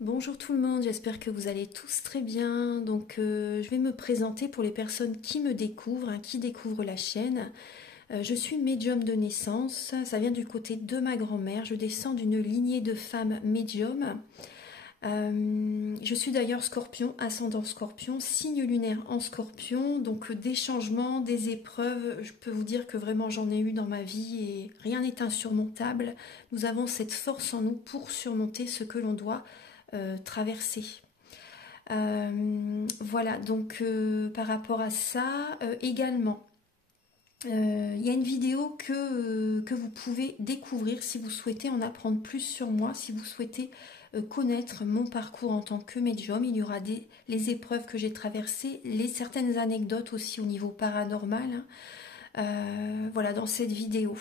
Bonjour tout le monde, j'espère que vous allez tous très bien. Je vais me présenter pour les personnes qui me découvrent, qui découvrent la chaîne. Je suis médium de naissance, ça vient du côté de ma grand-mère. Je descends d'une lignée de femmes médiums. Je suis d'ailleurs scorpion, ascendant scorpion, signe lunaire en scorpion. Donc des changements, des épreuves, je peux vous dire que vraiment j'en ai eu dans ma vie et rien n'est insurmontable. Nous avons cette force en nous pour surmonter ce que l'on doit traverser. Voilà, par rapport à ça, également, il y a une vidéo que vous pouvez découvrir si vous souhaitez en apprendre plus sur moi, si vous souhaitez connaître mon parcours en tant que médium. Il y aura les épreuves que j'ai traversées, certaines anecdotes aussi au niveau paranormal, voilà, dans cette vidéo.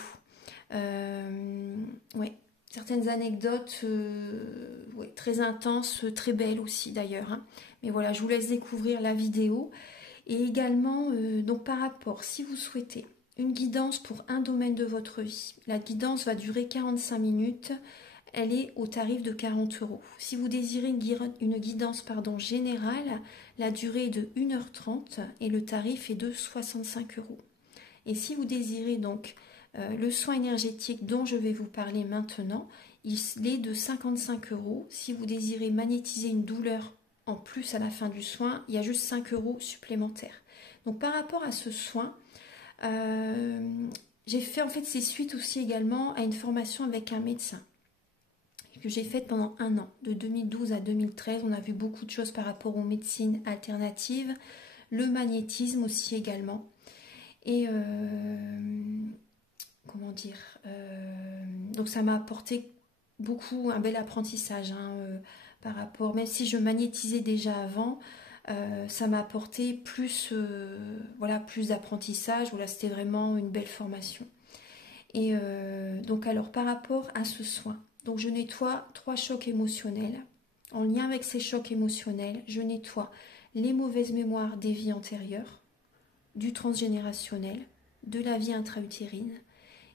Ouais. Certaines anecdotes ouais, très intenses, très belles aussi d'ailleurs. Mais voilà, je vous laisse découvrir la vidéo. Et également, donc par rapport, si vous souhaitez une guidance pour un domaine de votre vie, la guidance va durer 45 minutes. Elle est au tarif de 40 €. Si vous désirez une guidance générale, la durée est de 1h30 et le tarif est de 65 €. Et si vous désirez donc le soin énergétique dont je vais vous parler maintenant, il est de 55 €. Si vous désirez magnétiser une douleur en plus à la fin du soin, il y a juste 5 € supplémentaires. Donc par rapport à ce soin, j'ai fait en fait c'est suite aussi également à une formation avec un médecin que j'ai faite pendant un an, de 2012 à 2013. On a vu beaucoup de choses par rapport aux médecines alternatives, le magnétisme aussi également. Et comment dire, donc ça m'a apporté beaucoup, un bel apprentissage par rapport, même si je magnétisais déjà avant, ça m'a apporté plus, voilà, plus d'apprentissage. Voilà, c'était vraiment une belle formation. Et donc alors par rapport à ce soin, donc je nettoie 3 chocs émotionnels. En lien avec ces chocs émotionnels, je nettoie les mauvaises mémoires des vies antérieures, du transgénérationnel, de la vie intra-utérine.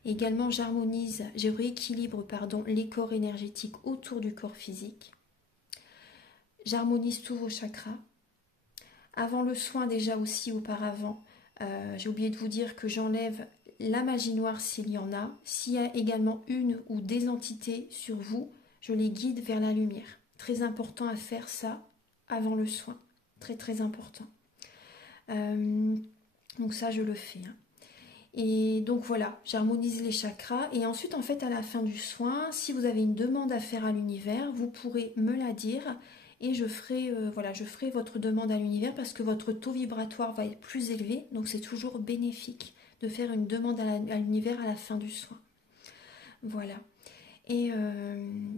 Également, je rééquilibre les corps énergétiques autour du corps physique. J'harmonise tous vos chakras. Avant le soin, déjà aussi auparavant, j'ai oublié de vous dire que j'enlève la magie noire s'il y en a. S'il y a également une ou des entités sur vous, je les guide vers la lumière. Très important à faire ça avant le soin. Très très important. Donc ça, je le fais. Et donc voilà, j'harmonise les chakras. Et ensuite, en fait, à la fin du soin, si vous avez une demande à faire à l'univers, vous pourrez me la dire. Et je ferai votre demande à l'univers parce que votre taux vibratoire va être plus élevé. Donc c'est toujours bénéfique de faire une demande à l'univers à la fin du soin. Voilà. Et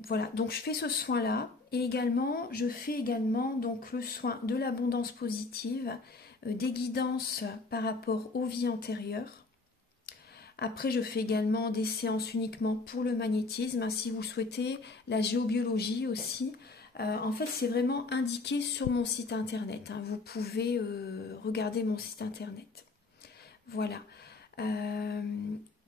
voilà, donc je fais ce soin-là. Et également, je fais également donc le soin de l'abondance positive, des guidances par rapport aux vies antérieures. Après, je fais également des séances uniquement pour le magnétisme, si vous souhaitez, la géobiologie aussi. En fait, c'est vraiment indiqué sur mon site internet. Vous pouvez regarder mon site internet. Voilà.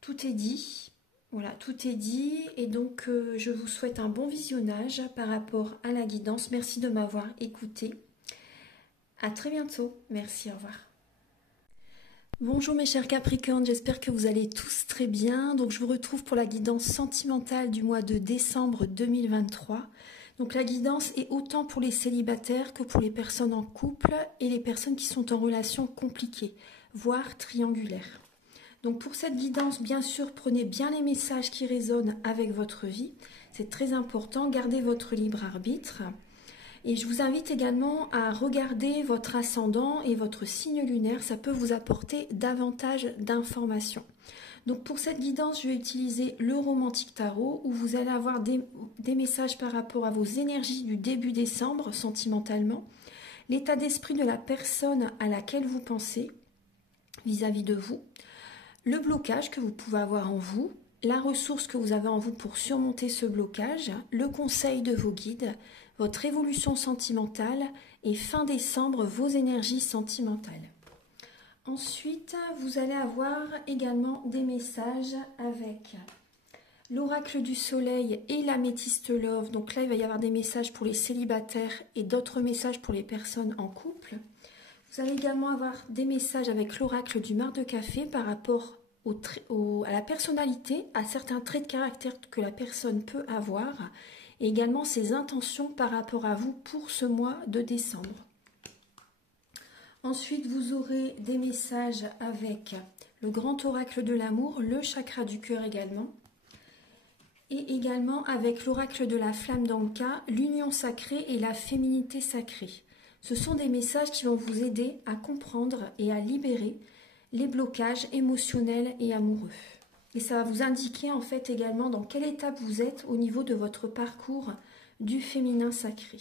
Tout est dit. Voilà, tout est dit. Et donc, je vous souhaite un bon visionnage par rapport à la guidance. Merci de m'avoir écouté. À très bientôt. Merci, au revoir. Bonjour mes chers Capricornes, j'espère que vous allez tous très bien. Donc je vous retrouve pour la guidance sentimentale du mois de décembre 2023. Donc la guidance est autant pour les célibataires que pour les personnes en couple et les personnes qui sont en relation compliquée, voire triangulaire. Donc pour cette guidance, bien sûr, prenez bien les messages qui résonnent avec votre vie. C'est très important, gardez votre libre arbitre. Et je vous invite également à regarder votre ascendant et votre signe lunaire, ça peut vous apporter davantage d'informations. Donc pour cette guidance, je vais utiliser le Romantique Tarot où vous allez avoir des messages par rapport à vos énergies du début décembre sentimentalement, l'état d'esprit de la personne à laquelle vous pensez vis-à-vis de vous, le blocage que vous pouvez avoir en vous, la ressource que vous avez en vous pour surmonter ce blocage, le conseil de vos guides, votre évolution sentimentale et fin décembre, vos énergies sentimentales. Ensuite, vous allez avoir également des messages avec l'oracle du soleil et l'améthyste love. Donc là, il va y avoir des messages pour les célibataires et d'autres messages pour les personnes en couple. Vous allez également avoir des messages avec l'oracle du marc de café par rapport à la personnalité, à certains traits de caractère que la personne peut avoir, et également ses intentions par rapport à vous pour ce mois de décembre. Ensuite, vous aurez des messages avec le grand oracle de l'amour, le chakra du cœur également, et également avec l'oracle de la flamme d'Anka, l'union sacrée et la féminité sacrée. Ce sont des messages qui vont vous aider à comprendre et à libérer les blocages émotionnels et amoureux. Et ça va vous indiquer en fait également dans quelle étape vous êtes au niveau de votre parcours du féminin sacré.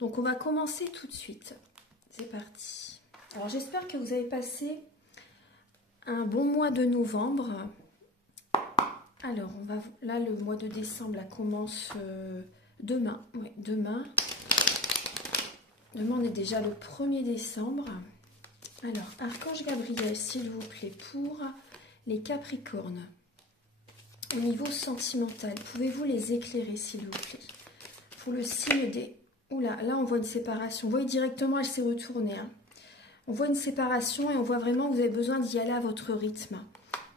Donc on va commencer tout de suite. C'est parti. Alors j'espère que vous avez passé un bon mois de novembre. Alors là le mois de décembre là, commence demain. Ouais, demain. Demain on est déjà le 1er décembre. Alors, Archange Gabriel, s'il vous plaît, pour les Capricornes. Au niveau sentimental, pouvez-vous les éclairer, s'il vous plaît? Pour le signe des... Oula, là on voit une séparation. Vous voyez directement, elle s'est retournée. Hein. On voit une séparation et on voit vraiment que vous avez besoin d'y aller à votre rythme.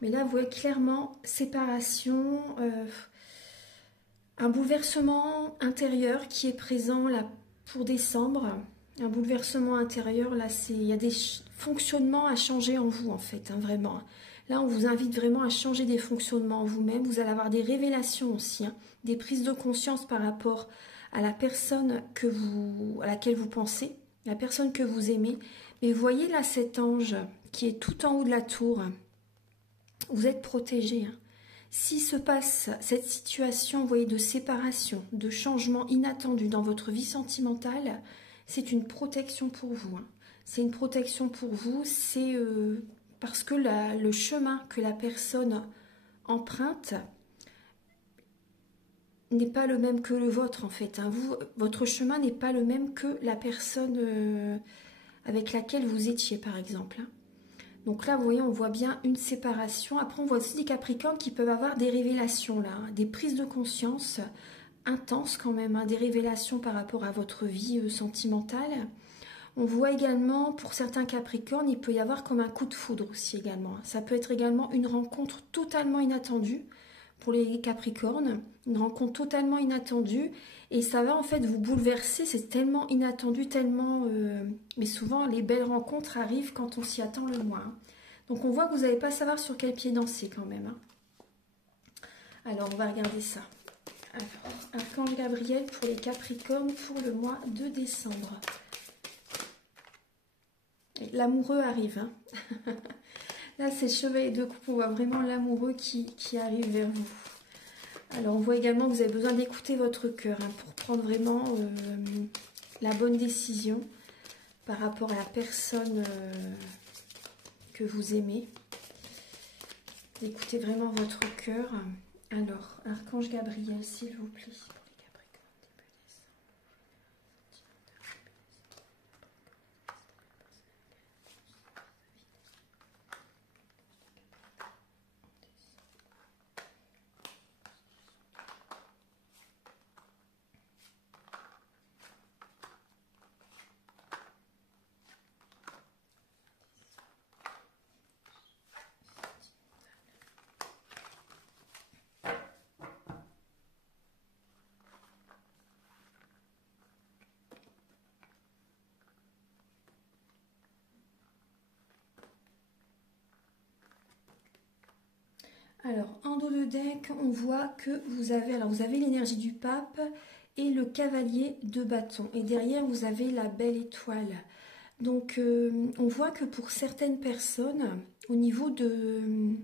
Mais là, vous voyez clairement séparation, un bouleversement intérieur qui est présent là pour décembre. Un bouleversement intérieur, là, il y a des fonctionnements à changer en vous, en fait, hein, vraiment. Là, on vous invite vraiment à changer des fonctionnements en vous-même. Vous allez avoir des révélations aussi, hein, des prises de conscience par rapport à la personne à laquelle vous pensez, la personne que vous aimez. Mais vous voyez là cet ange qui est tout en haut de la tour. Vous êtes protégé. Hein. S'il se passe cette situation, vous voyez, de séparation, de changement inattendu dans votre vie sentimentale, c'est une protection pour vous. Hein. C'est une protection pour vous, c'est parce que le chemin que la personne emprunte n'est pas le même que le vôtre en fait. Hein. Votre chemin n'est pas le même que la personne avec laquelle vous étiez par exemple. Hein. Donc là, vous voyez, on voit bien une séparation. Après, on voit aussi des Capricornes qui peuvent avoir des révélations là, hein, des prises de conscience intenses quand même, hein, des révélations par rapport à votre vie sentimentale. On voit également, pour certains Capricornes, il peut y avoir comme un coup de foudre aussi également. Ça peut être également une rencontre totalement inattendue pour les Capricornes, une rencontre totalement inattendue, et ça va en fait vous bouleverser, c'est tellement inattendu, tellement... Mais souvent, les belles rencontres arrivent quand on s'y attend le moins. Hein. Donc on voit que vous n'allez pas savoir sur quel pied danser quand même. Hein. Alors, on va regarder ça. Alors, Archange Gabriel pour les Capricornes pour le mois de décembre. L'amoureux arrive. Hein. Là, c'est le chevalier de coupe. On voit vraiment l'amoureux qui arrive vers vous. Alors, on voit également que vous avez besoin d'écouter votre cœur hein, pour prendre vraiment la bonne décision par rapport à la personne que vous aimez. D'écouter vraiment votre cœur. Alors, Archange Gabriel, s'il vous plaît. Alors, en dos de deck, on voit que vous avez l'énergie du pape et le cavalier de bâton. Et derrière, vous avez la belle étoile. Donc, on voit que pour certaines personnes, au niveau de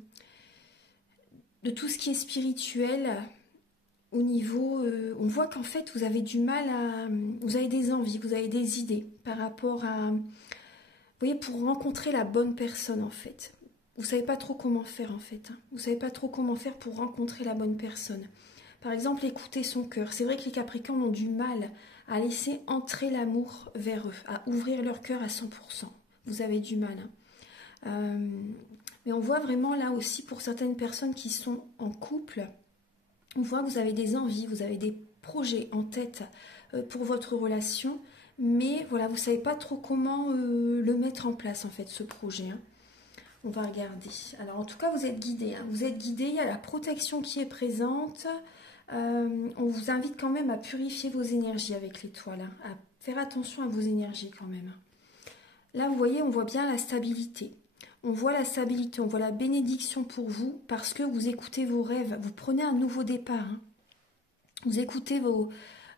tout ce qui est spirituel, au niveau, on voit qu'en fait, vous avez du mal à... Vous avez des envies, vous avez des idées par rapport à... Vous voyez, pour rencontrer la bonne personne, en fait. Vous ne savez pas trop comment faire en fait. Hein. Vous ne savez pas trop comment faire pour rencontrer la bonne personne. Par exemple, écouter son cœur. C'est vrai que les Capricornes ont du mal à laisser entrer l'amour vers eux, à ouvrir leur cœur à 100%. Vous avez du mal. Hein. Mais on voit vraiment là aussi pour certaines personnes qui sont en couple, On voit que vous avez des envies, vous avez des projets en tête pour votre relation, mais voilà, vous ne savez pas trop comment le mettre en place, en fait, ce projet. Hein. On va regarder. Alors, en tout cas, vous êtes guidé. Hein. Vous êtes guidé, il y a la protection qui est présente. On vous invite quand même à purifier vos énergies avec l'étoile, hein, à faire attention à vos énergies quand même. Là, vous voyez, on voit bien la stabilité. On voit la stabilité, on voit la bénédiction pour vous parce que vous écoutez vos rêves. Vous prenez un nouveau départ. Hein. Vous écoutez vos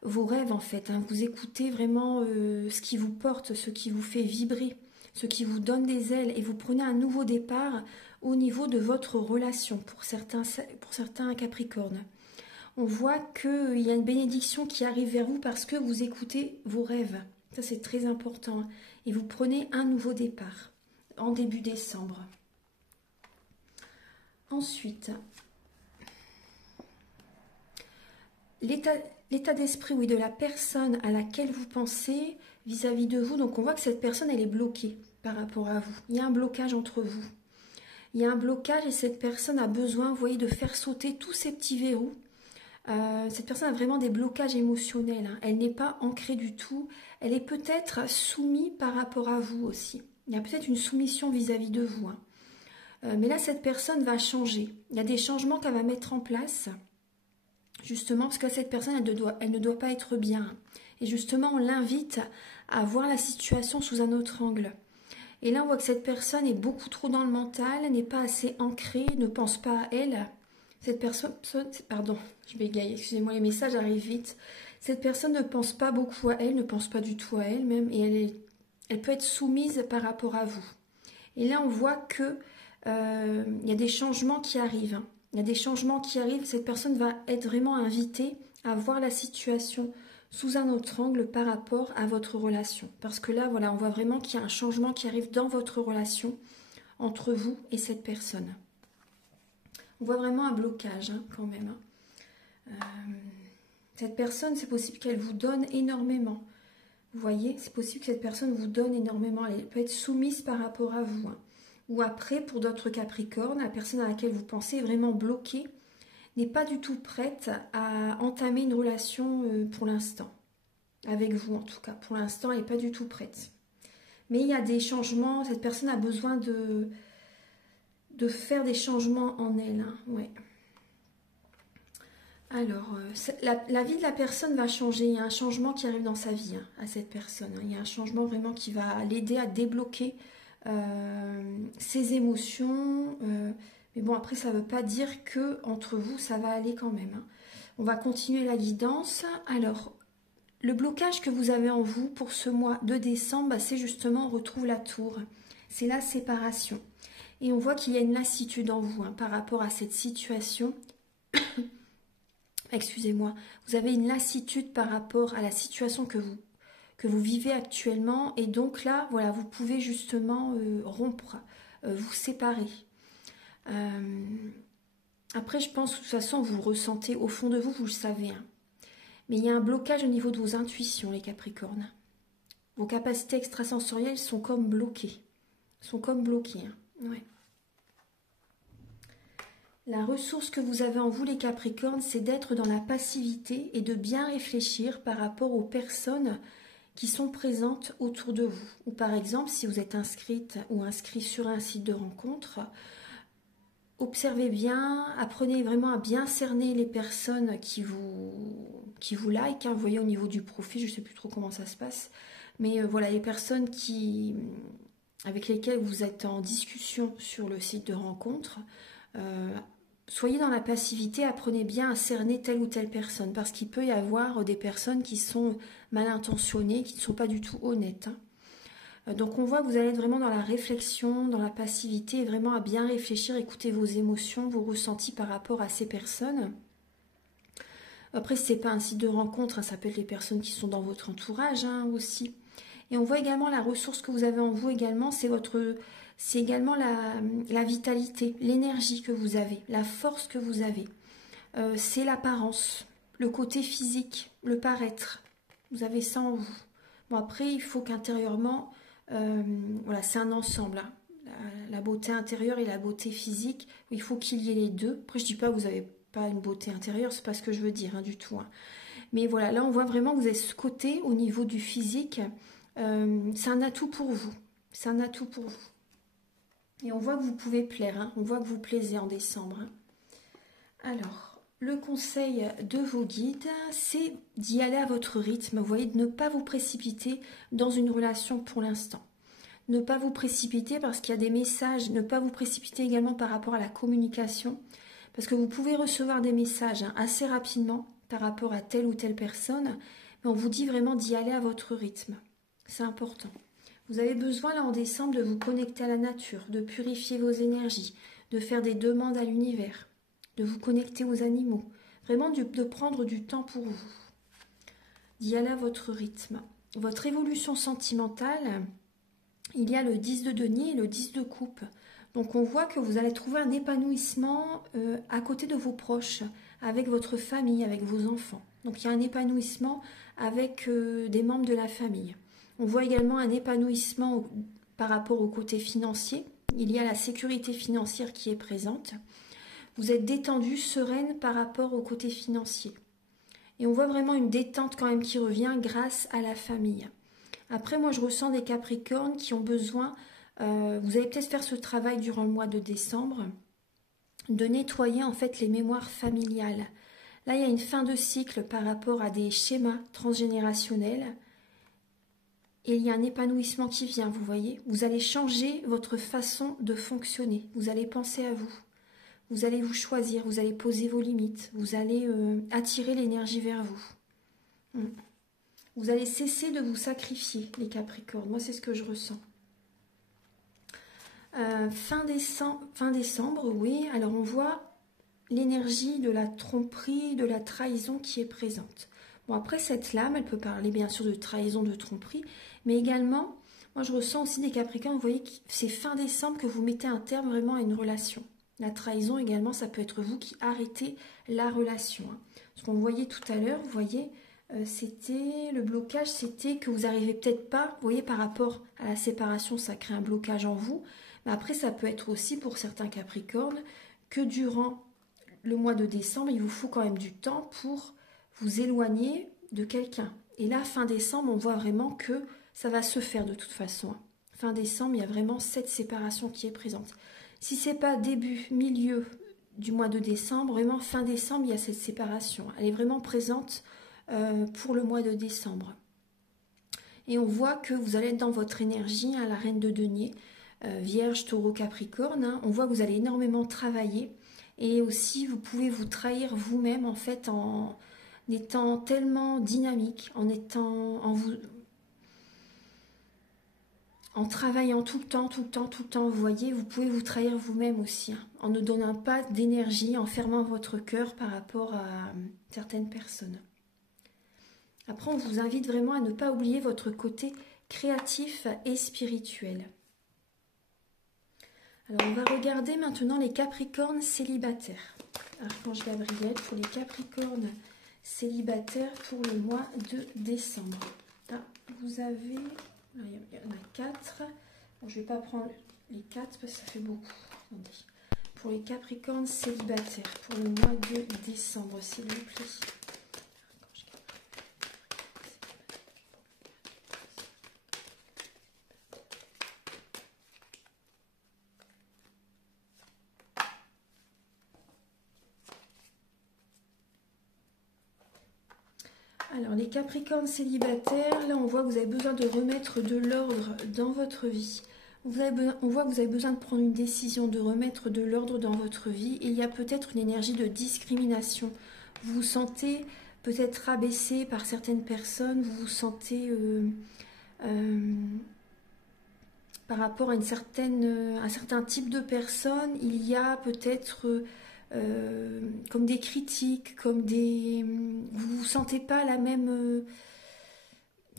rêves en fait. Hein. Vous écoutez vraiment ce qui vous porte, ce qui vous fait vibrer, ce qui vous donne des ailes. Et vous prenez un nouveau départ au niveau de votre relation pour certains Capricornes. On voit qu'il y a une bénédiction qui arrive vers vous parce que vous écoutez vos rêves. Ça, c'est très important. Et vous prenez un nouveau départ en début décembre. Ensuite, l'état d'esprit, oui, de la personne à laquelle vous pensez vis-à-vis de vous. Donc, on voit que cette personne, elle est bloquée par rapport à vous. Il y a un blocage entre vous. Il y a un blocage et cette personne a besoin, vous voyez, de faire sauter tous ces petits verrous. Cette personne a vraiment des blocages émotionnels. Hein. Elle n'est pas ancrée du tout. Elle est peut-être soumise par rapport à vous aussi. Il y a peut-être une soumission vis-à-vis de vous. Hein. Mais là, cette personne va changer. Il y a des changements qu'elle va mettre en place. Justement, parce que cette personne, elle ne doit pas être bien. Et justement, on l'invite à voir la situation sous un autre angle. Et là, on voit que cette personne est beaucoup trop dans le mental, n'est pas assez ancrée, ne pense pas à elle. Cette personne, pardon, je bégaye, excusez-moi, les messages arrivent vite. Cette personne ne pense pas beaucoup à elle, ne pense pas du tout à elle même, et elle peut être soumise par rapport à vous. Et là, on voit que il y a des changements qui arrivent. Hein. Il y a des changements qui arrivent. Cette personne va être vraiment invitée à voir la situation sous un autre angle par rapport à votre relation. Parce que là, voilà, on voit vraiment qu'il y a un changement qui arrive dans votre relation entre vous et cette personne. On voit vraiment un blocage hein, quand même. Hein. Cette personne, c'est possible qu'elle vous donne énormément. Vous voyez, c'est possible que cette personne vous donne énormément. Elle peut être soumise par rapport à vous. Hein. Ou après, pour d'autres Capricornes, la personne à laquelle vous pensez est vraiment bloquée, n'est pas du tout prête à entamer une relation pour l'instant. Avec vous en tout cas. Pour l'instant, elle n'est pas du tout prête. Mais il y a des changements. Cette personne a besoin de faire des changements en elle. Hein. Ouais. Alors, la vie de la personne va changer. Il y a un changement qui arrive dans sa vie hein, à cette personne. Hein. Il y a un changement vraiment qui va l'aider à débloquer ses émotions. Mais bon, après, ça ne veut pas dire que entre vous, ça va aller quand même. Hein. On va continuer la guidance. Alors, le blocage que vous avez en vous pour ce mois de décembre, c'est justement, on retrouve la tour. C'est la séparation. Et on voit qu'il y a une lassitude en vous hein, par rapport à cette situation. Excusez-moi. Vous avez une lassitude par rapport à la situation que vous vivez actuellement. Et donc là, voilà, vous pouvez justement rompre, vous séparer. Après, je pense que de toute façon, vous le ressentez au fond de vous, vous le savez. Hein. Mais il y a un blocage au niveau de vos intuitions, les Capricornes. Vos capacités extrasensorielles sont comme bloquées. Hein. Ouais. La ressource que vous avez en vous, les Capricornes, c'est d'être dans la passivité et de bien réfléchir par rapport aux personnes qui sont présentes autour de vous. Ou par exemple, si vous êtes inscrite ou inscrit sur un site de rencontre, observez bien, apprenez vraiment à bien cerner les personnes qui vous like. Hein, vous voyez au niveau du profil, je ne sais plus trop comment ça se passe. Mais voilà, les personnes avec lesquelles vous êtes en discussion sur le site de rencontre, soyez dans la passivité, apprenez bien à cerner telle ou telle personne. Parce qu'il peut y avoir des personnes qui sont mal intentionnées, qui ne sont pas du tout honnêtes. Hein. Donc on voit que vous allez être vraiment dans la réflexion, dans la passivité, et vraiment à bien réfléchir, écouter vos émotions, vos ressentis par rapport à ces personnes. Après, ce n'est pas un site de rencontre, hein, ça peut être les personnes qui sont dans votre entourage hein, aussi. Et on voit également la ressource que vous avez en vous également, c'est également la vitalité, l'énergie que vous avez, la force que vous avez. C'est l'apparence, le côté physique, le paraître. Vous avez ça en vous. Bon, après, il faut qu'intérieurement, voilà, c'est un ensemble. Hein. La beauté intérieure et la beauté physique, il faut qu'il y ait les deux. Après, je ne dis pas que vous n'avez pas une beauté intérieure, c'est pas ce que je veux dire hein, du tout. Hein. Mais voilà, là on voit vraiment que vous avez ce côté au niveau du physique, c'est un atout pour vous. C'est un atout pour vous. Et on voit que vous pouvez plaire, hein, on voit que vous plaisez en décembre. Hein. Alors, le conseil de vos guides, c'est d'y aller à votre rythme. Vous voyez, de ne pas vous précipiter dans une relation pour l'instant. Ne pas vous précipiter parce qu'il y a des messages, ne pas vous précipiter également par rapport à la communication, parce que vous pouvez recevoir des messages hein, assez rapidement par rapport à telle ou telle personne, mais on vous dit vraiment d'y aller à votre rythme. C'est important. Vous avez besoin là en décembre de vous connecter à la nature, de purifier vos énergies, de faire des demandes à l'univers, de vous connecter aux animaux, vraiment de prendre du temps pour vous, d'y aller à votre rythme. Votre évolution sentimentale, il y a le 10 de denier et le 10 de coupe. Donc on voit que vous allez trouver un épanouissement à côté de vos proches, avec votre famille, avec vos enfants. Donc il y a un épanouissement avec des membres de la famille. On voit également un épanouissement par rapport au côté financier. Il y a la sécurité financière qui est présente. Vous êtes détendu, sereine par rapport au côté financier. Et on voit vraiment une détente quand même qui revient grâce à la famille. Après, moi, je ressens des Capricornes qui ont besoin, vous allez peut-être faire ce travail durant le mois de décembre, de nettoyer en fait les mémoires familiales. Là, il y a une fin de cycle par rapport à des schémas transgénérationnels. Et il y a un épanouissement qui vient, vous voyez. Vous allez changer votre façon de fonctionner. Vous allez penser à vous. Vous allez vous choisir, vous allez poser vos limites. Vous allez attirer l'énergie vers vous. Vous allez cesser de vous sacrifier, les Capricornes. Moi, c'est ce que je ressens. Fin décembre, oui. Alors, on voit l'énergie de la tromperie, de la trahison qui est présente. Bon, après, cette lame, elle peut parler bien sûr de trahison, de tromperie, mais également, moi, je ressens aussi des Capricornes, vous voyez, c'est fin décembre que vous mettez un terme vraiment à une relation. La trahison également, ça peut être vous qui arrêtez la relation. Hein. Ce qu'on voyait tout à l'heure, vous voyez, c'était le blocage, c'était que vous n'arrivez peut-être pas, vous voyez, par rapport à la séparation, ça crée un blocage en vous. Mais après, ça peut être aussi pour certains Capricornes que durant le mois de décembre, il vous faut quand même du temps pour vous éloigner de quelqu'un. Et là, fin décembre, on voit vraiment que ça va se faire de toute façon. Fin décembre, il y a vraiment cette séparation qui est présente. Si ce n'est pas début, milieu du mois de décembre, vraiment fin décembre, il y a cette séparation. Elle est vraiment présente pour le mois de décembre. Et on voit que vous allez être dans votre énergie, hein, la reine de denier, Vierge, Taureau, Capricorne. Hein, on voit que vous allez énormément travailler. Et aussi, vous pouvez vous trahir vous-même, en fait, en étant tellement dynamique, en travaillant tout le temps, vous voyez, vous pouvez vous trahir vous-même aussi, hein, en ne donnant pas d'énergie, en fermant votre cœur par rapport à certaines personnes. Après, on vous invite vraiment à ne pas oublier votre côté créatif et spirituel. Alors, on va regarder maintenant les Capricornes célibataires. Archange Gabriel pour les Capricornes célibataires pour le mois de décembre. Là, vous avez... il y en a 4. Bon, je ne vais pas prendre les 4 parce que ça fait beaucoup. Attendez. Pour les Capricornes célibataires pour le mois de décembre, s'il vous plaît. Alors, les Capricornes célibataires, là, on voit que vous avez besoin de remettre de l'ordre dans votre vie. On voit que vous avez besoin de prendre une décision, de remettre de l'ordre dans votre vie. Et il y a peut-être une énergie de discrimination. Vous vous sentez peut-être rabaissé par certaines personnes. Vous vous sentez par rapport à un certain type de personnes. Il y a peut-être... comme des critiques, comme des... Vous vous sentez pas la même...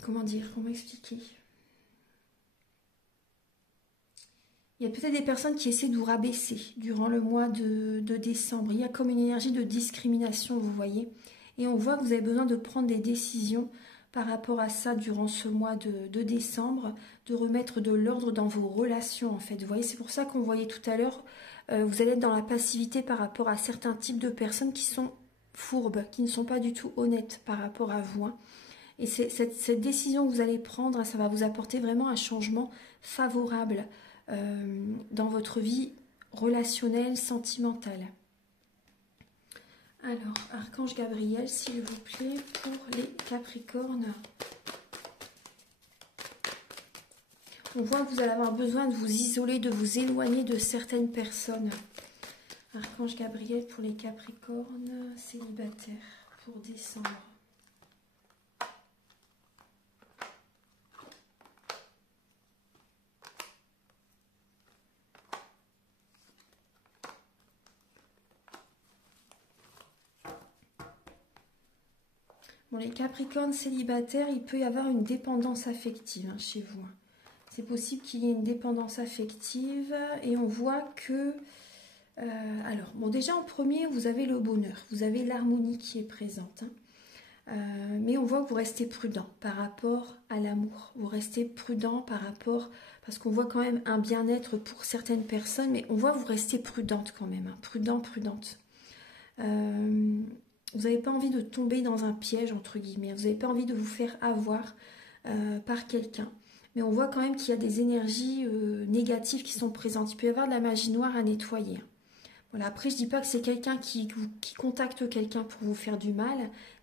comment expliquer? Il y a peut-être des personnes qui essaient de vous rabaisser durant le mois de décembre. Il y a comme une énergie de discrimination, vous voyez. Et on voit que vous avez besoin de prendre des décisions par rapport à ça durant ce mois de décembre, de remettre de l'ordre dans vos relations en fait. Vous voyez, c'est pour ça qu'on voyait tout à l'heure, vous allez être dans la passivité par rapport à certains types de personnes qui sont fourbes, qui ne sont pas du tout honnêtes par rapport à vous. Hein. Et cette décision que vous allez prendre, ça va vous apporter vraiment un changement favorable dans votre vie relationnelle, sentimentale. Alors, Archange Gabriel, s'il vous plaît, pour les Capricornes. On voit que vous allez avoir besoin de vous isoler, de vous éloigner de certaines personnes. Archange Gabriel pour les Capricornes célibataires pour décembre. Bon, les Capricornes célibataires, il peut y avoir une dépendance affective hein, chez vous. C'est possible qu'il y ait une dépendance affective et on voit que... alors, bon, déjà en premier, vous avez le bonheur, vous avez l'harmonie qui est présente. Hein. Mais on voit que vous restez prudent par rapport à l'amour. Vous restez prudent par rapport... Parce qu'on voit quand même un bien-être pour certaines personnes, mais on voit que vous restez prudente quand même. Hein, prudente. Vous n'avez pas envie de tomber dans un piège, entre guillemets. Vous n'avez pas envie de vous faire avoir par quelqu'un. Mais on voit quand même qu'il y a des énergies négatives qui sont présentes. Il peut y avoir de la magie noire à nettoyer. Voilà. Après, je ne dis pas que c'est quelqu'un qui contacte quelqu'un pour vous faire du mal,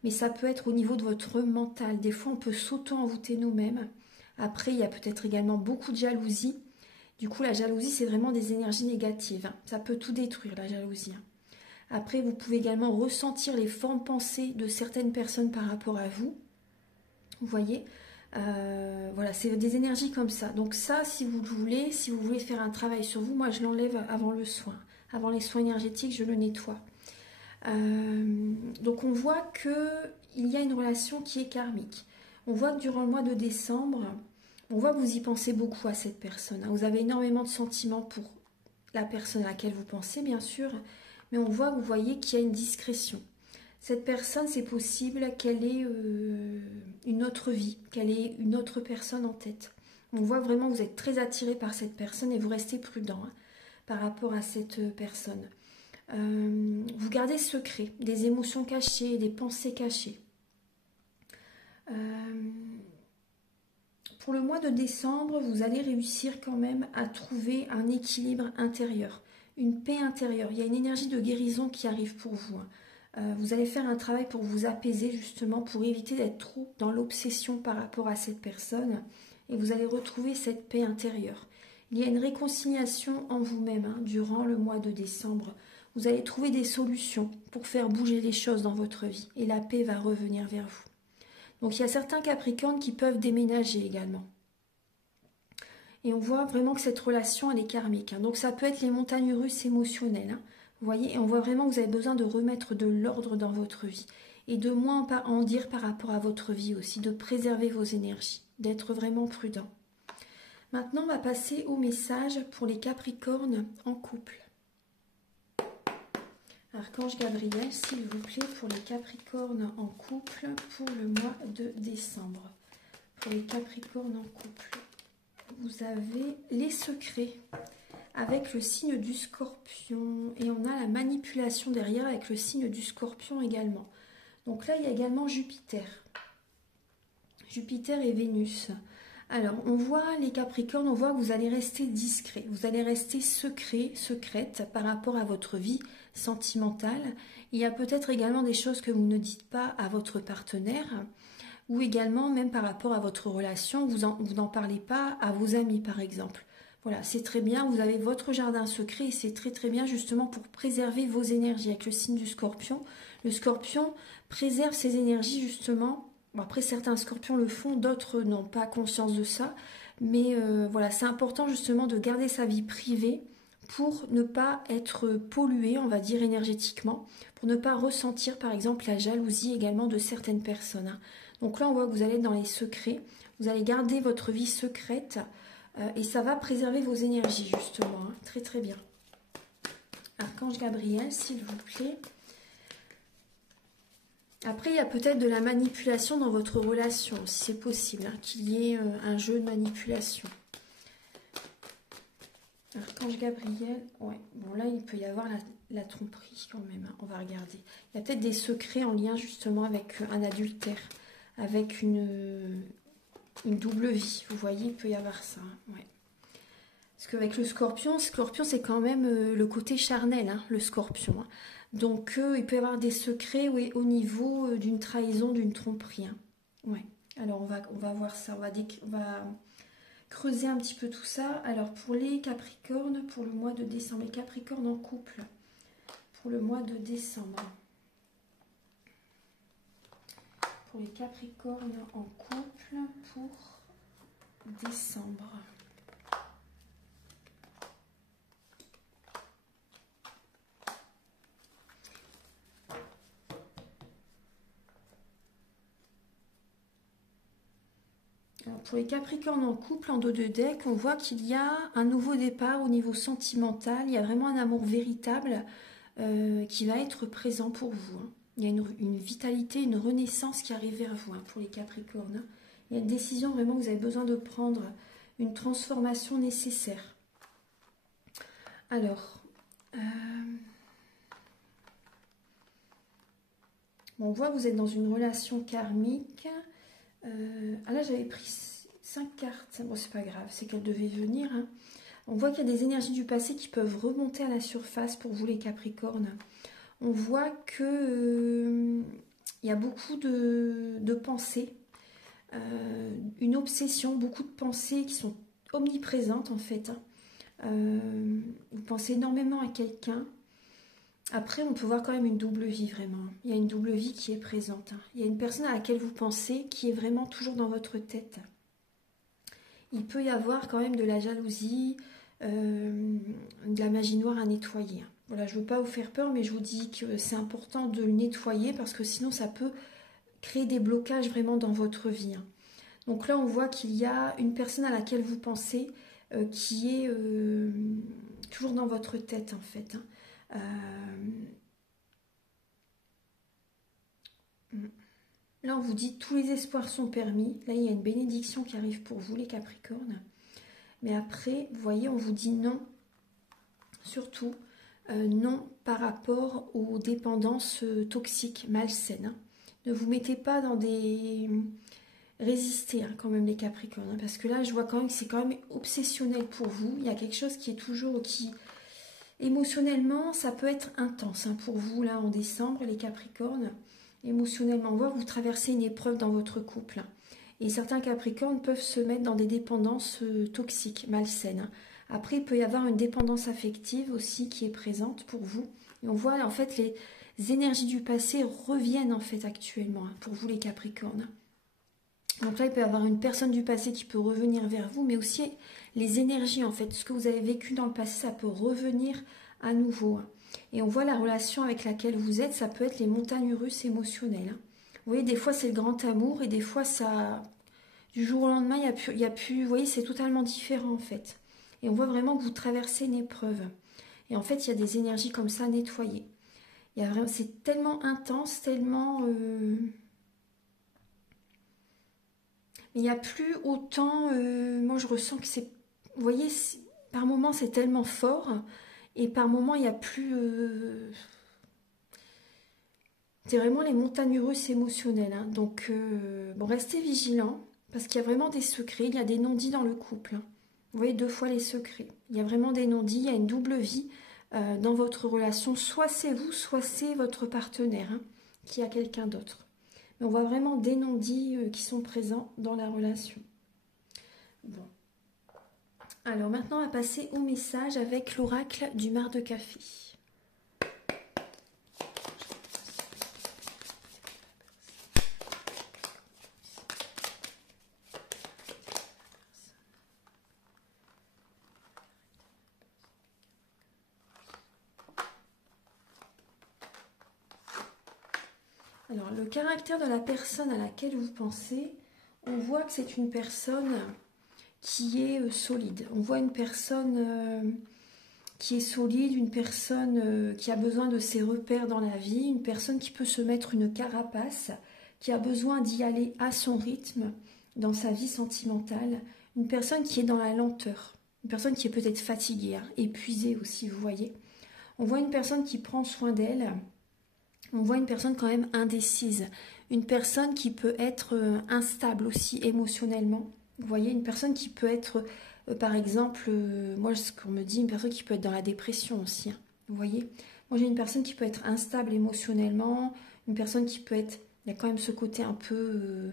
mais ça peut être au niveau de votre mental. Des fois, on peut s'auto-envoûter nous-mêmes. Après, il y a peut-être également beaucoup de jalousie. Du coup, la jalousie, c'est vraiment des énergies négatives. Ça peut tout détruire, la jalousie. Après, vous pouvez également ressentir les formes pensées de certaines personnes par rapport à vous. Vous voyez, voilà, c'est des énergies comme ça. Donc ça, si vous voulez faire un travail sur vous, moi je l'enlève avant le soin. Avant les soins énergétiques, je le nettoie. Donc on voit qu'il y a une relation qui est karmique. On voit que durant le mois de décembre, on voit que vous y pensez beaucoup à cette personne. Vous avez énormément de sentiments pour la personne à laquelle vous pensez, bien sûr. Mais on voit, vous voyez qu'il y a une discrétion. Cette personne, c'est possible qu'elle ait une autre vie, qu'elle ait une autre personne en tête. On voit vraiment que vous êtes très attiré par cette personne et vous restez prudent hein, par rapport à cette personne. Vous gardez secret, des émotions cachées, des pensées cachées. Pour le mois de décembre, vous allez réussir quand même à trouver un équilibre intérieur. Une paix intérieure, il y a une énergie de guérison qui arrive pour vous. Vous allez faire un travail pour vous apaiser justement, pour éviter d'être trop dans l'obsession par rapport à cette personne. Et vous allez retrouver cette paix intérieure. Il y a une réconciliation en vous-même hein, durant le mois de décembre. Vous allez trouver des solutions pour faire bouger les choses dans votre vie. Et la paix va revenir vers vous. Donc il y a certains Capricornes qui peuvent déménager également. Et on voit vraiment que cette relation, elle est karmique. Hein. Donc ça peut être les montagnes russes émotionnelles. Hein. Vous voyez, et on voit vraiment que vous avez besoin de remettre de l'ordre dans votre vie. Et de moins en dire par rapport à votre vie aussi. De préserver vos énergies. D'être vraiment prudent. Maintenant, on va passer au message pour les Capricornes en couple. Archange Gabriel, s'il vous plaît, pour les Capricornes en couple pour le mois de décembre. Pour les Capricornes en couple. Vous avez les secrets avec le signe du Scorpion et on a la manipulation derrière avec le signe du Scorpion également. Donc là, il y a également Jupiter. Jupiter et Vénus. Alors, on voit les Capricornes, on voit que vous allez rester discret, vous allez rester secrète par rapport à votre vie sentimentale. Il y a peut-être également des choses que vous ne dites pas à votre partenaire. Ou également, même par rapport à votre relation, vous n'en parlez pas à vos amis, par exemple. Voilà, c'est très bien, vous avez votre jardin secret et c'est très très bien justement pour préserver vos énergies avec le signe du Scorpion. Le Scorpion préserve ses énergies justement. Bon, après, certains Scorpions le font, d'autres n'ont pas conscience de ça. Mais voilà, c'est important justement de garder sa vie privée pour ne pas être pollué, on va dire, énergétiquement, pour ne pas ressentir par exemple la jalousie également de certaines personnes. Hein. Donc là, on voit que vous allez être dans les secrets, vous allez garder votre vie secrète et ça va préserver vos énergies, justement. Hein. Très, très bien. Archange Gabriel, s'il vous plaît. Après, il y a peut-être de la manipulation dans votre relation, si c'est possible, hein, qu'il y ait un jeu de manipulation. Archange Gabriel, ouais, bon là, il peut y avoir la tromperie quand même, hein, on va regarder. Il y a peut-être des secrets en lien justement avec un adultère, avec une double vie, vous voyez, il peut y avoir ça, hein, ouais. Parce qu'avec le scorpion c'est quand même le côté charnel, hein, le scorpion. Hein. Donc il peut y avoir des secrets oui, au niveau d'une trahison, d'une tromperie. Hein. Ouais. Alors on va voir ça, on va creuser un petit peu tout ça. Alors pour les Capricornes, pour le mois de décembre, les Capricornes en couple, pour le mois de décembre. Pour les Capricornes en couple, pour décembre. Alors pour les Capricornes en couple, en dos de deck, on voit qu'il y a un nouveau départ au niveau sentimental. Il y a vraiment un amour véritable qui va être présent pour vous. Hein. Il y a une vitalité, une renaissance qui arrive vers vous hein, pour les Capricornes. Hein. Il y a une décision vraiment que vous avez besoin de prendre, une transformation nécessaire. Alors, on voit que vous êtes dans une relation karmique. Ah là, j'avais pris 5 cartes. Bon, c'est pas grave, c'est qu'elle devait venir. Hein. On voit qu'il y a des énergies du passé qui peuvent remonter à la surface pour vous, les Capricornes. On voit que il y a beaucoup de pensées, une obsession, beaucoup de pensées qui sont omniprésentes en fait. Hein. Vous pensez énormément à quelqu'un. Après, on peut voir quand même une double vie, vraiment. Il y a une double vie qui est présente. Hein. Il y a une personne à laquelle vous pensez qui est vraiment toujours dans votre tête. Il peut y avoir quand même de la jalousie, de la magie noire à nettoyer. Voilà, je ne veux pas vous faire peur, mais je vous dis que c'est important de le nettoyer parce que sinon, ça peut créer des blocages vraiment dans votre vie. Hein. Donc là, on voit qu'il y a une personne à laquelle vous pensez qui est toujours dans votre tête, en fait. Hein. Là, on vous dit tous les espoirs sont permis. Là, il y a une bénédiction qui arrive pour vous, les Capricornes. Mais après, vous voyez, on vous dit non. Surtout, non par rapport aux dépendances toxiques, malsaines. Hein. Ne vous mettez pas dans des... Résistez hein, quand même, les Capricornes. Hein, parce que là, je vois quand même que c'est quand même obsessionnel pour vous. Il y a quelque chose qui est toujours... Émotionnellement, ça peut être intense hein, pour vous, là, en décembre, les Capricornes. Émotionnellement, on voit que vous traversez une épreuve dans votre couple. Et certains Capricornes peuvent se mettre dans des dépendances toxiques, malsaines. Hein. Après, il peut y avoir une dépendance affective aussi qui est présente pour vous. Et on voit, là, en fait, les énergies du passé reviennent, en fait, actuellement, hein, pour vous, les Capricornes. Donc là, il peut y avoir une personne du passé qui peut revenir vers vous, mais aussi les énergies, en fait. Ce que vous avez vécu dans le passé, ça peut revenir à nouveau. Et on voit la relation avec laquelle vous êtes, ça peut être les montagnes russes émotionnelles. Vous voyez, des fois, c'est le grand amour, et des fois, ça... Du jour au lendemain, il y a plus... Vous voyez, c'est totalement différent, en fait. Et on voit vraiment que vous traversez une épreuve. Et en fait, il y a des énergies comme ça nettoyées. Il y a vraiment... C'est tellement intense, tellement... Il n'y a plus autant, moi je ressens que c'est, vous voyez, par moments c'est tellement fort, et par moments il n'y a plus, c'est vraiment les montagnes russes émotionnelles. Hein. Donc, bon, restez vigilants, parce qu'il y a vraiment des secrets, il y a des non-dits dans le couple. Hein. Vous voyez, 2 fois les secrets. Il y a vraiment des non-dits, il y a une double vie dans votre relation, soit c'est vous, soit c'est votre partenaire, hein, qui a quelqu'un d'autre. Mais on voit vraiment des non-dits qui sont présents dans la relation. Bon. Alors maintenant, on va passer au message avec l'oracle du mar de café. Alors, le caractère de la personne à laquelle vous pensez, on voit que c'est une personne qui est solide. On voit une personne qui est solide, une personne qui a besoin de ses repères dans la vie, une personne qui peut se mettre une carapace, qui a besoin d'y aller à son rythme dans sa vie sentimentale, une personne qui est dans la lenteur, une personne qui est peut-être fatiguée, hein, épuisée aussi, vous voyez. On voit une personne qui prend soin d'elle, on voit une personne quand même indécise, une personne qui peut être instable aussi émotionnellement. Vous voyez, une personne qui peut être, par exemple, moi ce qu'on me dit, une personne qui peut être dans la dépression aussi. Hein, vous voyez, moi j'ai une personne qui peut être instable émotionnellement, une personne qui peut être, il y a quand même ce côté un peu...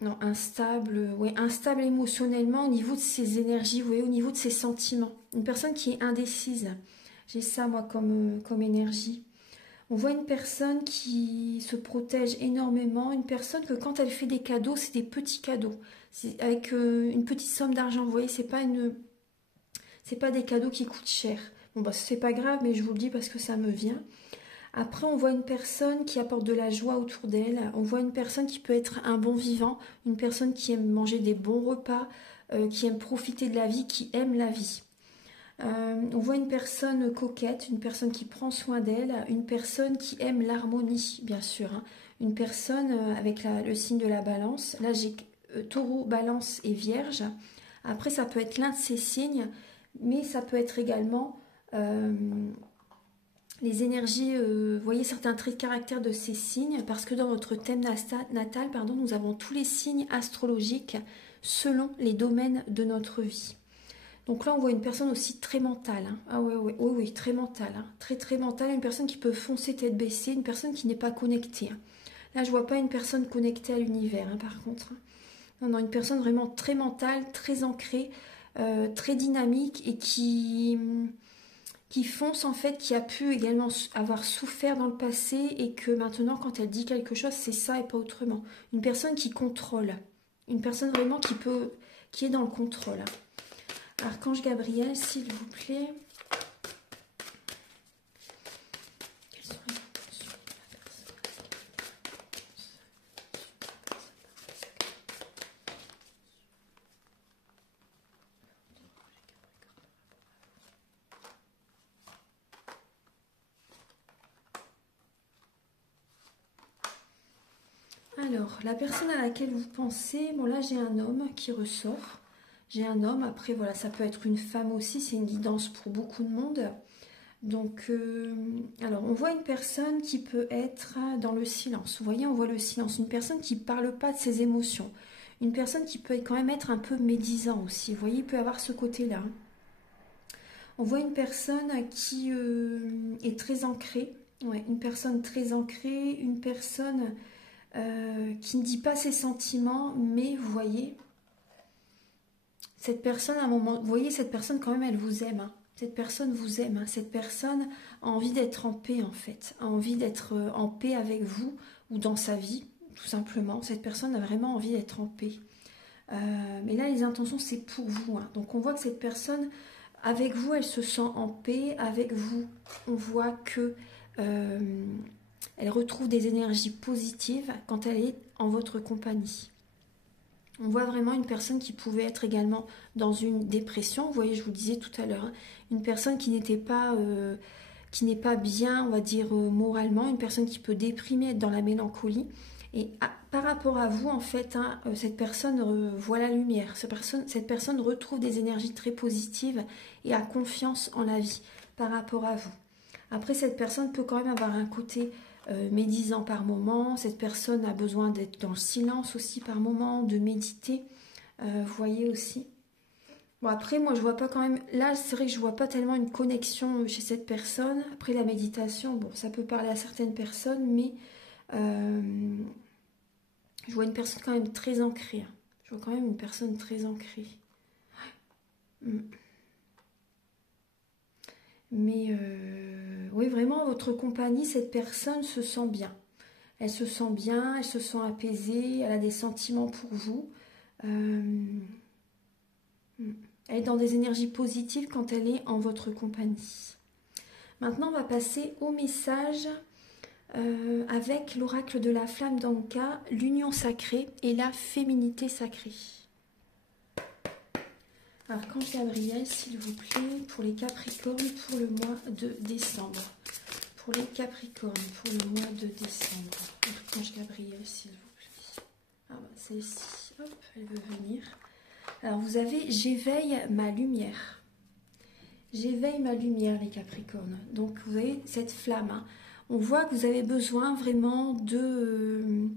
non, instable, ouais, instable émotionnellement au niveau de ses énergies, vous voyez, au niveau de ses sentiments. Une personne qui est indécise. J'ai ça, moi, comme énergie. On voit une personne qui se protège énormément, une personne que quand elle fait des cadeaux, c'est des petits cadeaux. C'est avec une petite somme d'argent, vous voyez, c'est pas des cadeaux qui coûtent cher. Bon, bah, c'est pas grave, mais je vous le dis parce que ça me vient. Après, on voit une personne qui apporte de la joie autour d'elle. On voit une personne qui peut être un bon vivant, une personne qui aime manger des bons repas, qui aime profiter de la vie, qui aime la vie. On voit une personne coquette, une personne qui prend soin d'elle, une personne qui aime l'harmonie, bien sûr. Hein. Une personne avec le signe de la balance. Là, j'ai taureau, balance et vierge. Après, ça peut être l'un de ces signes, mais ça peut être également... les énergies, vous voyez certains traits de caractère de ces signes, parce que dans notre thème natal, pardon, nous avons tous les signes astrologiques selon les domaines de notre vie. Donc là, on voit une personne aussi très mentale. Hein. Ah ouais, ouais, oui, oui, très mentale. Hein. Très, très mentale. Une personne qui peut foncer tête baissée, une personne qui n'est pas connectée. Hein. Là, je vois pas une personne connectée à l'univers, hein, par contre. Hein. Non, non, une personne vraiment très mentale, très ancrée, très dynamique et qui fonce en fait, qui a pu également avoir souffert dans le passé et que maintenant quand elle dit quelque chose, c'est ça et pas autrement. Une personne qui contrôle, une personne vraiment qui est dans le contrôle. Archange Gabriel, s'il vous plaît. Quelles sont les intentions de la personne? Alors, la personne à laquelle vous pensez, bon là j'ai un homme qui ressort. J'ai un homme, après voilà, ça peut être une femme aussi, c'est une guidance pour beaucoup de monde. Donc, alors on voit une personne qui peut être dans le silence. Vous voyez, on voit le silence. Une personne qui ne parle pas de ses émotions. Une personne qui peut quand même être un peu médisant aussi. Vous voyez, il peut y avoir ce côté-là. On voit une personne qui est très ancrée. Ouais, une personne très ancrée, une personne qui ne dit pas ses sentiments, mais vous voyez, cette personne, à un moment, vous voyez, cette personne quand même, elle vous aime. Hein. Cette personne vous aime. Hein. Cette personne a envie d'être en paix, en fait. A envie d'être en paix avec vous ou dans sa vie, tout simplement. Cette personne a vraiment envie d'être en paix. Mais là, les intentions, c'est pour vous. Hein. Donc, on voit que cette personne, avec vous, elle se sent en paix. Avec vous, on voit que elle retrouve des énergies positives quand elle est en votre compagnie. On voit vraiment une personne qui pouvait être également dans une dépression. Vous voyez, je vous disais tout à l'heure, hein, une personne qui n'est pas bien, on va dire, moralement, une personne qui peut déprimer, être dans la mélancolie. Et par rapport à vous, en fait, hein, cette personne voit la lumière. Cette personne retrouve des énergies très positives et a confiance en la vie par rapport à vous. Après, cette personne peut quand même avoir un côté médisant par moment. Cette personne a besoin d'être dans le silence aussi par moment, de méditer. Vous voyez aussi. Bon, après, moi, je vois pas quand même... Là, c'est vrai que je vois pas tellement une connexion chez cette personne. Après, la méditation, bon, ça peut parler à certaines personnes, mais je vois une personne quand même très ancrée. Hein. Je vois quand même une personne très ancrée. Mais oui, vraiment, votre compagnie, cette personne se sent bien. Elle se sent bien, elle se sent apaisée, elle a des sentiments pour vous. Elle est dans des énergies positives quand elle est en votre compagnie. Maintenant, on va passer au message avec l'oracle de la flamme d'Anka, l'union sacrée et la féminité sacrée. Archange Gabriel, s'il vous plaît, pour les Capricornes, pour le mois de décembre. Pour les Capricornes, pour le mois de décembre. Archange Gabriel, s'il vous plaît. Ah bah, celle-ci, hop, elle veut venir. Alors, vous avez « J'éveille ma lumière ». J'éveille ma lumière, les Capricornes. Donc, vous avez cette flamme. Hein. On voit que vous avez besoin vraiment de...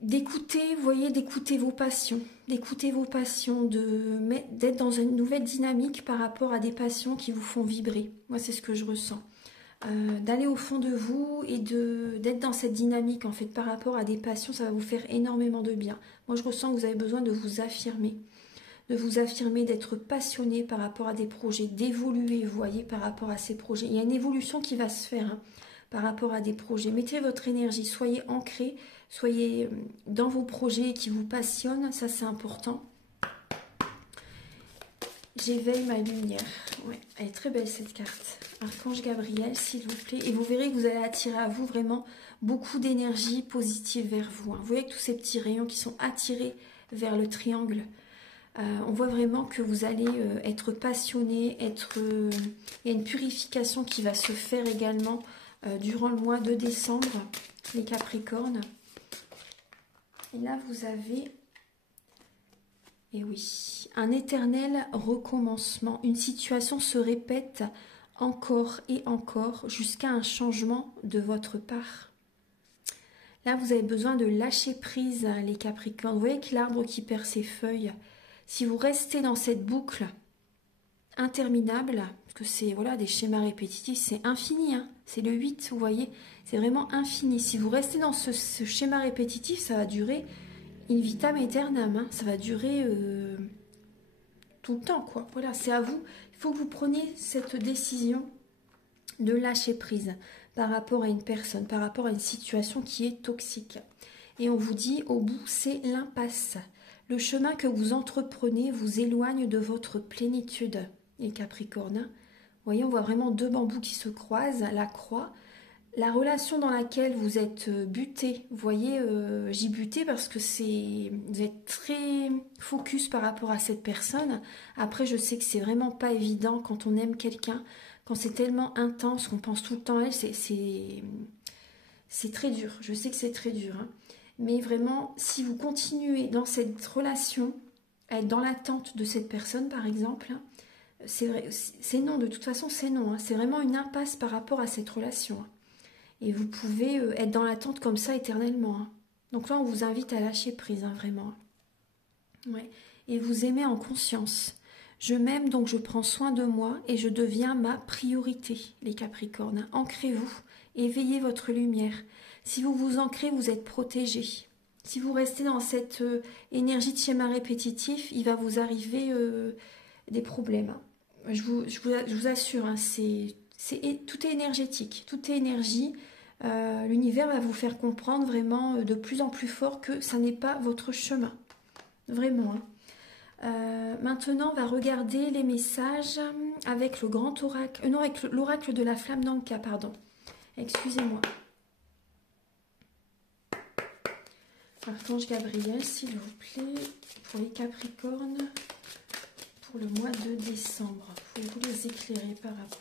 d'écouter, vous voyez, d'écouter vos passions, d'être dans une nouvelle dynamique par rapport à des passions qui vous font vibrer. Moi, c'est ce que je ressens. D'aller au fond de vous et d'être dans cette dynamique, en fait, par rapport à des passions, ça va vous faire énormément de bien. Moi, je ressens que vous avez besoin de vous affirmer, d'être passionné par rapport à des projets, d'évoluer, vous voyez, par rapport à ces projets. Il y a une évolution qui va se faire, hein, par rapport à des projets. Mettez votre énergie, soyez ancrés, soyez dans vos projets qui vous passionnent, ça c'est important. J'éveille ma lumière. Ouais, elle est très belle cette carte. Archange Gabriel, s'il vous plaît. Et vous verrez que vous allez attirer à vous vraiment beaucoup d'énergie positive vers vous. Hein. Vous voyez que tous ces petits rayons qui sont attirés vers le triangle. On voit vraiment que vous allez être passionné, il y a une purification qui va se faire également durant le mois de décembre, les Capricornes. Et là, vous avez, et oui, un éternel recommencement. Une situation se répète encore et encore jusqu'à un changement de votre part. Là, vous avez besoin de lâcher prise, les Capricornes. Vous voyez que l'arbre qui perd ses feuilles, si vous restez dans cette boucle interminable, parce que c'est voilà, des schémas répétitifs, c'est infini, hein, c'est le 8, vous voyez, c'est vraiment infini. Si vous restez dans ce schéma répétitif, ça va durer in vitam aeternam, hein, ça va durer tout le temps, quoi. Voilà, c'est à vous. Il faut que vous preniez cette décision de lâcher prise par rapport à une personne, par rapport à une situation qui est toxique. Et on vous dit, au bout, c'est l'impasse. Le chemin que vous entreprenez vous éloigne de votre plénitude, les Capricornes. Vous voyez, on voit vraiment deux bambous qui se croisent, la croix. La relation dans laquelle vous êtes buté, vous voyez, j'y buté parce que vous êtes très focus par rapport à cette personne. Après, je sais que c'est vraiment pas évident quand on aime quelqu'un, quand c'est tellement intense, qu'on pense tout le temps à elle, c'est très dur. Je sais que c'est très dur, hein. Mais vraiment, si vous continuez dans cette relation, à être dans l'attente de cette personne, par exemple, c'est non, de toute façon, c'est non. Hein. C'est vraiment une impasse par rapport à cette relation. Hein. Et vous pouvez être dans l'attente comme ça éternellement. Hein. Donc là, on vous invite à lâcher prise, hein, vraiment. Ouais. Et vous aimez en conscience. Je m'aime, donc je prends soin de moi et je deviens ma priorité, les Capricornes. Ancrez-vous, éveillez votre lumière. Si vous vous ancrez, vous êtes protégé. Si vous restez dans cette énergie de schéma répétitif, il va vous arriver des problèmes. Je vous assure, hein, tout est énergétique, tout est énergie. L'univers va vous faire comprendre vraiment de plus en plus fort que ça n'est pas votre chemin. Vraiment. Hein. Maintenant, on va regarder les messages avec le grand oracle. Non, avec l'oracle de la flamme d'Anka, pardon. Excusez-moi. Archange Gabriel, s'il vous plaît, pour les Capricornes, pour le mois de décembre. Pouvez-vous les éclairer par rapport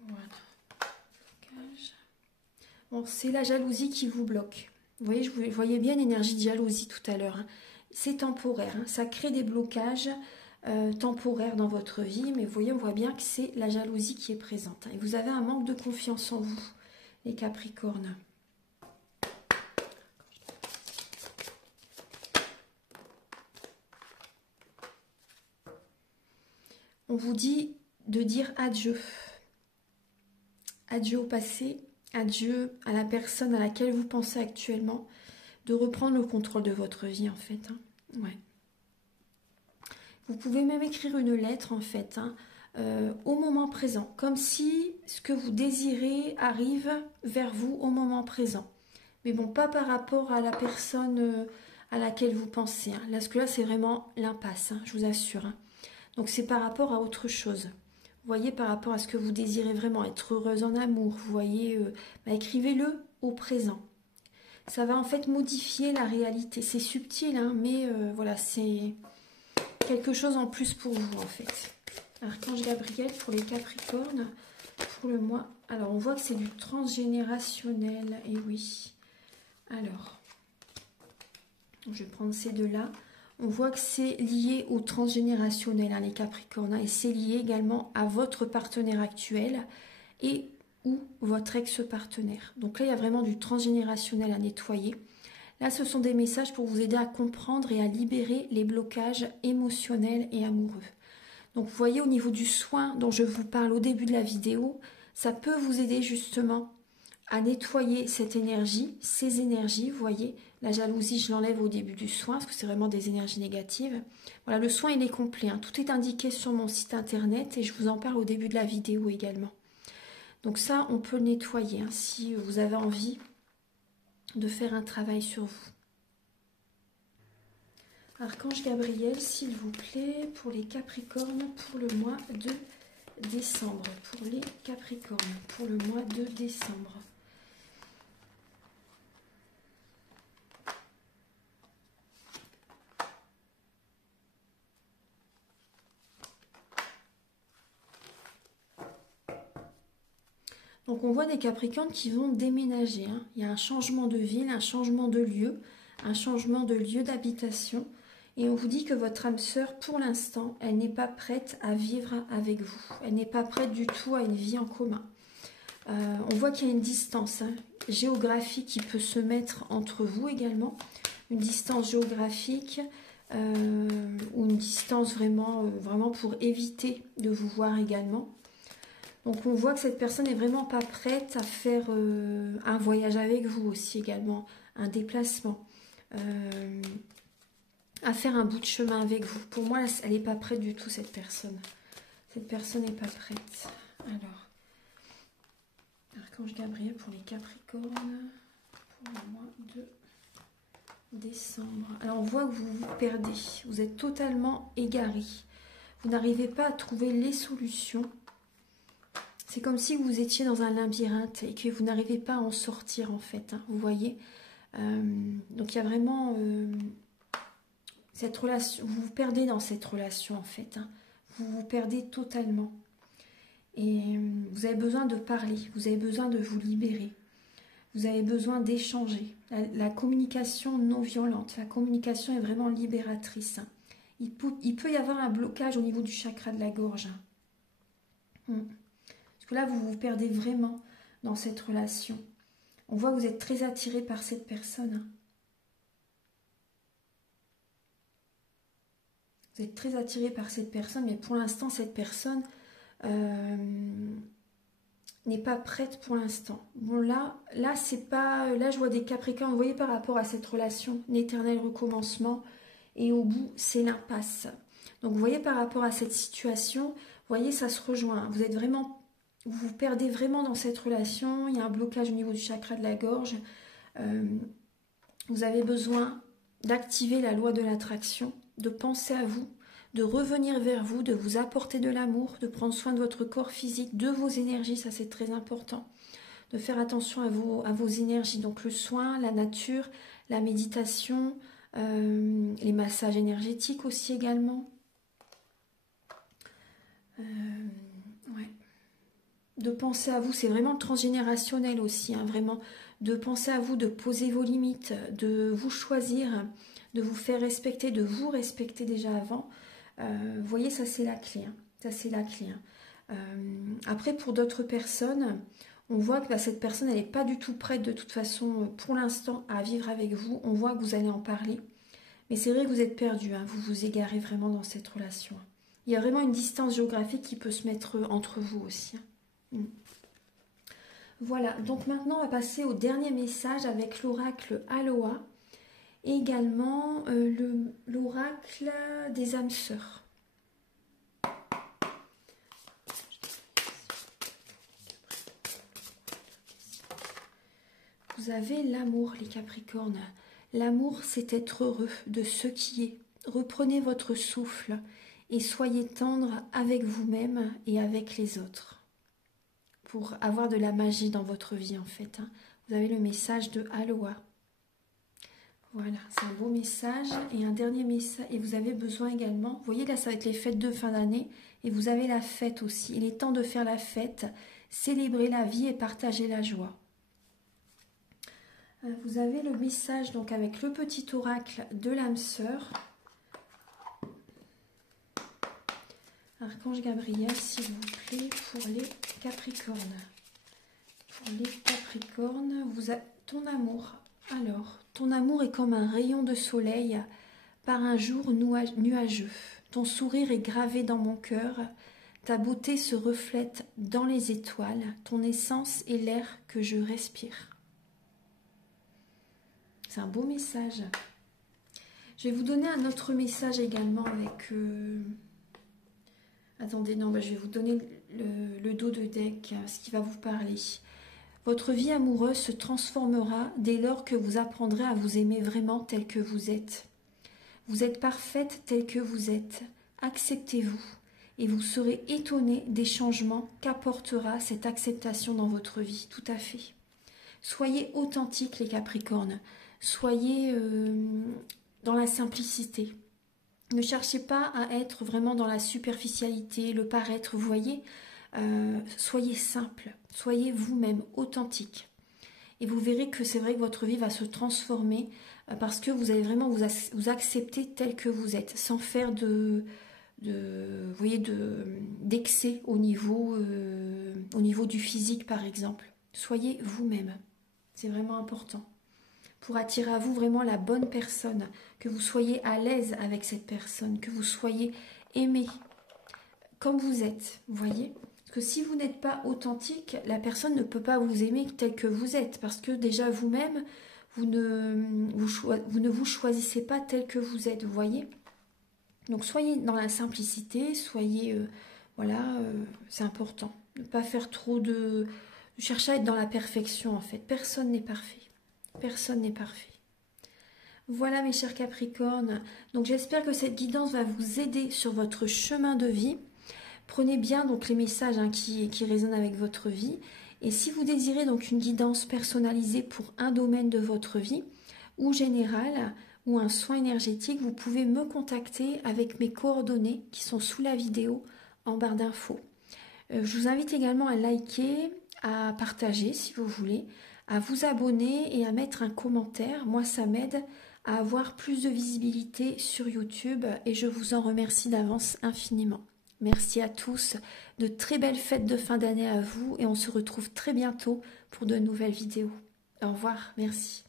Voilà. Bon, c'est la jalousie qui vous bloque. Vous voyez, je voyais bien l'énergie de jalousie tout à l'heure. Hein. C'est temporaire, hein. Ça crée des blocages temporaires dans votre vie, mais vous voyez, on voit bien que c'est la jalousie qui est présente. Hein. Et vous avez un manque de confiance en vous, les Capricornes. On vous dit de dire adieu. Adieu au passé, adieu à la personne à laquelle vous pensez actuellement, de reprendre le contrôle de votre vie en fait. Hein. Ouais. Vous pouvez même écrire une lettre en fait, hein, au moment présent, comme si ce que vous désirez arrive vers vous au moment présent. Mais bon, pas par rapport à la personne à laquelle vous pensez. Hein. Là, c'est vraiment l'impasse, hein, je vous assure. Hein. Donc c'est par rapport à autre chose. Vous voyez, par rapport à ce que vous désirez vraiment, être heureuse en amour, vous voyez, écrivez-le au présent. Ça va en fait modifier la réalité. C'est subtil, hein, mais voilà, c'est quelque chose en plus pour vous en fait. Archange Gabriel pour les Capricornes, pour le mois. Alors, on voit que c'est du transgénérationnel, et oui. Alors, je vais prendre ces deux-là. On voit que c'est lié au transgénérationnel, hein, les Capricornes, hein, et c'est lié également à votre partenaire actuel et ou votre ex-partenaire. Donc là, il y a vraiment du transgénérationnel à nettoyer. Là, ce sont des messages pour vous aider à comprendre et à libérer les blocages émotionnels et amoureux. Donc, vous voyez, au niveau du soin dont je vous parle au début de la vidéo, ça peut vous aider justement à nettoyer cette énergie, ces énergies. Vous voyez, la jalousie, je l'enlève au début du soin, parce que c'est vraiment des énergies négatives. Voilà, le soin, il est complet, hein. Tout est indiqué sur mon site internet et je vous en parle au début de la vidéo également. Donc ça, on peut le nettoyer, hein, si vous avez envie de faire un travail sur vous. Archange Gabriel, s'il vous plaît, pour les Capricornes, pour le mois de décembre. Pour les Capricornes, pour le mois de décembre. Donc on voit des Capricornes qui vont déménager, hein. Il y a un changement de ville, un changement de lieu d'habitation. Et on vous dit que votre âme sœur, pour l'instant, elle n'est pas prête à vivre avec vous. Elle n'est pas prête du tout à une vie en commun. On voit qu'il y a une distance, hein, géographique qui peut se mettre entre vous également. Une distance géographique ou une distance vraiment pour éviter de vous voir également. Donc on voit que cette personne n'est vraiment pas prête à faire un voyage avec vous aussi également, un déplacement, à faire un bout de chemin avec vous. Pour moi, elle n'est pas prête du tout, cette personne. Cette personne n'est pas prête. Alors, Archange Gabriel pour les Capricornes, pour le mois de décembre. Alors on voit que vous vous perdez, vous êtes totalement égaré. Vous n'arrivez pas à trouver les solutions. C'est comme si vous étiez dans un labyrinthe et que vous n'arrivez pas à en sortir en fait, hein, vous voyez. Donc il y a vraiment cette relation, vous vous perdez dans cette relation en fait, hein. Vous vous perdez totalement. Et vous avez besoin de parler, vous avez besoin de vous libérer. Vous avez besoin d'échanger. La communication non violente, la communication est vraiment libératrice, hein. Il peut y avoir un blocage au niveau du chakra de la gorge, hein. Parce que là, vous vous perdez vraiment dans cette relation. On voit que vous êtes très attiré par cette personne, hein. Vous êtes très attiré par cette personne, mais pour l'instant, cette personne n'est pas prête pour l'instant. Bon, là, c'est pas... Là, je vois des Capricornes, vous voyez, par rapport à cette relation, un éternel recommencement, et au bout, c'est l'impasse. Donc, vous voyez, par rapport à cette situation, vous voyez, ça se rejoint. Vous êtes vraiment... Vous vous perdez vraiment dans cette relation. Il y a un blocage au niveau du chakra de la gorge. Vous avez besoin d'activer la loi de l'attraction, de penser à vous, de revenir vers vous, de vous apporter de l'amour, de prendre soin de votre corps physique, de vos énergies, ça c'est très important. De faire attention à vos énergies, donc le soin, la nature, la méditation, les massages énergétiques aussi également. Ouais. De penser à vous, c'est vraiment transgénérationnel aussi, hein, vraiment, de penser à vous, de poser vos limites, de vous choisir, de vous faire respecter, de vous respecter déjà avant. Vous voyez, ça c'est la clé, hein, ça c'est la clé, hein. Après, pour d'autres personnes, on voit que cette personne, elle n'est pas du tout prête de toute façon, pour l'instant, à vivre avec vous. On voit que vous allez en parler, mais c'est vrai que vous êtes perdu, hein, vous vous égarez vraiment dans cette relation. Il y a vraiment une distance géographique qui peut se mettre entre vous aussi, hein. Voilà, donc maintenant on va passer au dernier message avec l'oracle Aloha et également l'oracle des âmes sœurs. Vous avez l'amour, les Capricornes. L'amour, c'est être heureux de ce qui est. Reprenez votre souffle et soyez tendre avec vous-même et avec les autres. Pour avoir de la magie dans votre vie en fait, hein. Vous avez le message de Aloha. Voilà, c'est un beau message. Et un dernier message, et vous avez besoin également, vous voyez là, ça va être les fêtes de fin d'année, et vous avez la fête aussi. Il est temps de faire la fête, célébrer la vie et partager la joie. Vous avez le message donc avec le petit oracle de l'âme sœur. Archange Gabriel, s'il vous plaît, pour les Capricornes. Pour les Capricornes, ton amour. Alors, ton amour est comme un rayon de soleil par un jour nuageux. Ton sourire est gravé dans mon cœur. Ta beauté se reflète dans les étoiles. Ton essence est l'air que je respire. C'est un beau message. Je vais vous donner un autre message également avec... Attendez, non, je vais vous donner le dos de deck, ce qui va vous parler. Votre vie amoureuse se transformera dès lors que vous apprendrez à vous aimer vraiment tel que vous êtes. Vous êtes parfaite telle que vous êtes. Acceptez-vous et vous serez étonné des changements qu'apportera cette acceptation dans votre vie. Tout à fait. Soyez authentiques les Capricornes. Soyez dans la simplicité. Ne cherchez pas à être vraiment dans la superficialité, le paraître, vous voyez. Soyez simple, soyez vous-même authentique. Et vous verrez que c'est vrai que votre vie va se transformer parce que vous allez vraiment vous accepter tel que vous êtes, sans faire d'excès au niveau du physique par exemple. Soyez vous-même, c'est vraiment important. Pour attirer à vous vraiment la bonne personne, que vous soyez à l'aise avec cette personne, que vous soyez aimé comme vous êtes, vous voyez. Parce que si vous n'êtes pas authentique, la personne ne peut pas vous aimer tel que vous êtes, parce que déjà vous-même, vous ne vous choisissez pas tel que vous êtes, vous voyez. Donc soyez dans la simplicité, soyez, c'est important. Ne pas faire trop de chercher à être dans la perfection en fait. Personne n'est parfait. Personne n'est parfait. Voilà mes chers Capricornes, donc j'espère que cette guidance va vous aider sur votre chemin de vie. Prenez bien donc les messages qui résonnent avec votre vie. Et si vous désirez donc une guidance personnalisée pour un domaine de votre vie, ou général, ou un soin énergétique, vous pouvez me contacter avec mes coordonnées qui sont sous la vidéo en barre d'infos. Je vous invite également à liker, à partager si vous voulez, à vous abonner et à mettre un commentaire. Moi, ça m'aide à avoir plus de visibilité sur YouTube et je vous en remercie d'avance infiniment. Merci à tous, de très belles fêtes de fin d'année à vous et on se retrouve très bientôt pour de nouvelles vidéos. Au revoir, merci.